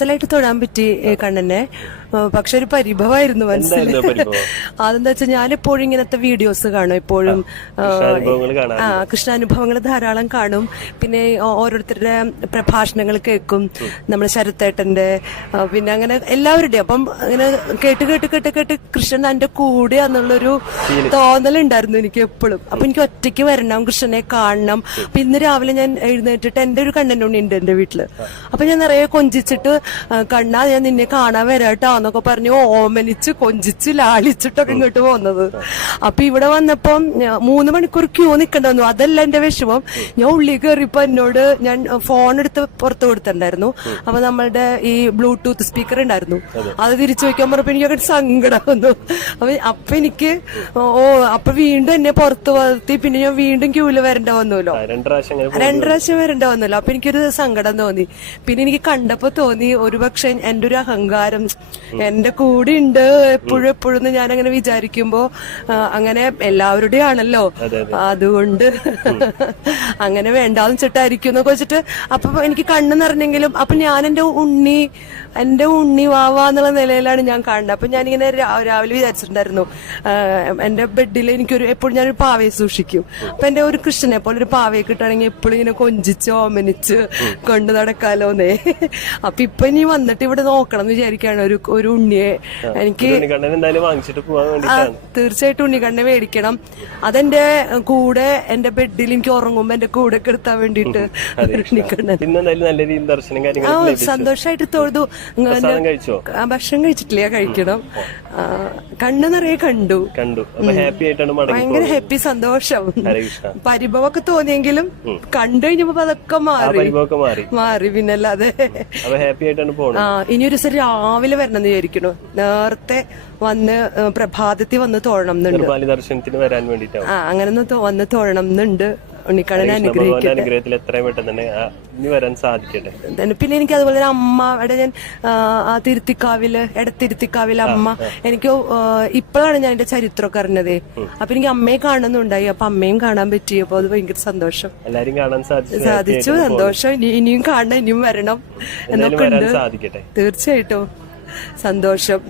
അസലായിട്ട് തൊഴാൻ പറ്റി കണ്ണനെ. പക്ഷെ ഒരു പരിഭവമായിരുന്നു മനസ്സിൽ? അതെന്താ വെച്ചാൽ ഞാൻ എപ്പോഴും ഇങ്ങനത്തെ വീഡിയോസ് കാണും. എപ്പോഴും ആ, കൃഷ്ണാനുഭവങ്ങൾ ധാരാളം കാണും. പിന്നെ ഓരോരുത്തരുടെ പ്രഭാഷണങ്ങൾ കേൾക്കും. നമ്മുടെ ശരത്തേട്ടന്റെ പിന്നെ അങ്ങനെ എല്ലാവരുടെയും. അപ്പം അങ്ങനെ കേട്ട് കേട്ട് കേട്ട് കേട്ട് കൃഷ്ണൻ എന്റെ കൂടെ എന്നുള്ളൊരു തോന്നലുണ്ടായിരുന്നു എനിക്ക് എപ്പോഴും അപ്പൊ എനിക്ക് ഒറ്റയ്ക്ക് വരണം കൃഷ്ണനെ കാണണം. അപ്പൊ ഇന്ന് രാവിലെ ഞാൻ എഴുന്നേറ്റിട്ട് എന്റെ ഒരു കണ്ണൻ ഉണ്ട് എന്റെ വീട്ടിൽ. അപ്പൊ ഞാൻ നിറയെ കൊഞ്ചിച്ചിട്ട് കണ്ണാ ഞാൻ നിന്നെ കാണാൻ വരാട്ടോ എന്നൊക്കെ പറഞ്ഞു ഓമനിച്ച് കൊഞ്ചിച്ച് ലാളിച്ചിട്ടൊക്കെ ഇങ്ങോട്ട് പോകുന്നത് അപ്പൊ ഇവിടെ വന്നപ്പം മൂന്ന് മണിക്കൂർ ക്യൂ നിൽക്കേണ്ടി വന്നു. അതല്ല എന്റെ വിഷമം. ഞാൻ ഉള്ളി കയറിയപ്പോ എന്നോട് ഞാൻ ഫോൺ എടുത്ത് പുറത്ത് കൊടുത്തിട്ടുണ്ടായിരുന്നു. അപ്പൊ നമ്മളുടെ ഈ ബ്ലൂടൂത്ത് സ്പീക്കർ ഉണ്ടായിരുന്നു. അത്. തിരിച്ചു വെക്കാൻ പറഞ്ഞപ്പോ എനിക്ക് അങ്ങനെ സങ്കടം വന്നു. അപ്പൊ അപ്പൊ എനിക്ക് ഓ അപ്പൊ വീണ്ടും എന്നെ പുറത്ത് വളർത്തി. പിന്നെ ഞാൻ വീണ്ടും ക്യൂൽ വരേണ്ട വന്നല്ലോ രണ്ട് പ്രാവശ്യം വരേണ്ട വന്നല്ലോ അപ്പൊ എനിക്കൊരു സങ്കടം തോന്നി. പിന്നെ എനിക്ക് കണ്ടപ്പോ തോന്നി ഒരുപക്ഷെ എന്റെ ഒരു അഹങ്കാരം എന്റെ കൂടെ ഉണ്ട് എപ്പോഴും എപ്പോഴും ഞാൻ അങ്ങനെ വിചാരിക്കുമ്പോ അങ്ങനെ എല്ലാവരുടെയും ആണല്ലോ അതുകൊണ്ട് അങ്ങനെ വേണ്ടാന്ന് വെച്ചിട്ടായിരിക്കും എന്നൊക്കെ വെച്ചിട്ട് അപ്പൊ എനിക്ക് കണ്ണു നിറഞ്ഞെങ്കിലും അപ്പൊ ഞാൻ എന്റെ ഉണ്ണി എന്റെ ഉണ്ണി വാവാ എന്നുള്ള നിലയിലാണ് ഞാൻ കാണുന്നത്. അപ്പൊ ഞാനിങ്ങനെ ഇങ്ങനെ രാവിലെ വിചാരിച്ചിട്ടുണ്ടായിരുന്നു എന്റെ ബെഡിൽ എനിക്കൊരു എപ്പോഴും ഞാനൊരു പാവയെ സൂക്ഷിക്കും. അപ്പൊ എന്റെ ഒരു കൃഷ്ണനെ പോലെ ഒരു പാവയെ കിട്ടുകയാണെങ്കിൽ എപ്പോഴും ഇങ്ങനെ കൊഞ്ചിച്ച് ഓമനിച്ച് കൊണ്ടു നടക്കാലോന്നേ. അപ്പൊ ഇപ്പൊ ഇനി വന്നിട്ട് ഇവിടെ നോക്കണം എന്ന് വിചാരിക്കുകയാണ്. ഒരു ഒരു ഉണ്ണിയെ എനിക്ക് തീർച്ചയായിട്ടും ഉണ്ണിക്കണ്ണനെ മേടിക്കണം. അതെന്റെ കൂടെ എന്റെ ബെഡിൽ എനിക്ക് ഉറങ്ങുമ്പോ എന്റെ കൂടെ കിടത്താൻ വേണ്ടിട്ട് ആ സന്തോഷമായിട്ട് തൊഴുതു. ഭക്ഷണം കഴിച്ചിട്ടില്ല കഴിക്കണം. കണ്ണു നിറയെ കണ്ടു. കണ്ടു. ഭയങ്കര ഹാപ്പി സന്തോഷം. പരിഭവം ഒക്കെ പരിഭവമൊക്കെ തോന്നിയെങ്കിലും കണ്ടു കഴിഞ്ഞപ്പോ അതൊക്കെ മാറി. മാറി. പിന്നല്ലാതെ. ഇനി ഒരു ദിവസം രാവിലെ വരണം. വിചാരിക്കണു നേരത്തെ വന്ന് പ്രഭാതത്തിൽ വന്ന് തോഴണം എന്നുണ്ട്. ദർശനത്തിന് വരാൻ വേണ്ടിട്ടാവും ആ അങ്ങനെ വന്ന് തോഴണം എന്നുണ്ട്. ഉണ്ണിക്കണ്ണനെ ഭഗവാന്റെ അനുഗ്രഹിക്കട്ടെ. അനുഗ്രഹത്തിൽ എത്രയും പെട്ടെന്ന് തന്നെ ഇനി വരാൻ സാധിക്കട്ടെ. പിന്നെ എനിക്ക് അതുപോലെ തന്നെ അമ്മ അവിടെ ഞാൻ ആ, തിരുത്തിക്കാവിൽ എടത്തിരുത്തിക്കാവിലെ അമ്മ എനിക്ക് ഇപ്പോഴാണ് ഞാൻ എന്റെ ചരിത്രമൊക്കെ അറിഞ്ഞത്. അപ്പൊ എനിക്ക് അമ്മയെ കാണുന്നുണ്ടായി. അപ്പൊ അമ്മയും കാണാൻ പറ്റി. അപ്പൊ അത് ഭയങ്കര സന്തോഷം. എല്ലാരും കാണാൻ സാധിച്ചു. സാധിച്ചു. സന്തോഷം. ഇനി ഇനിയും കാണണം ഇനിയും വരണം എന്നൊക്കെ ഉണ്ട്. തീർച്ചയായിട്ടും. സന്തോഷം.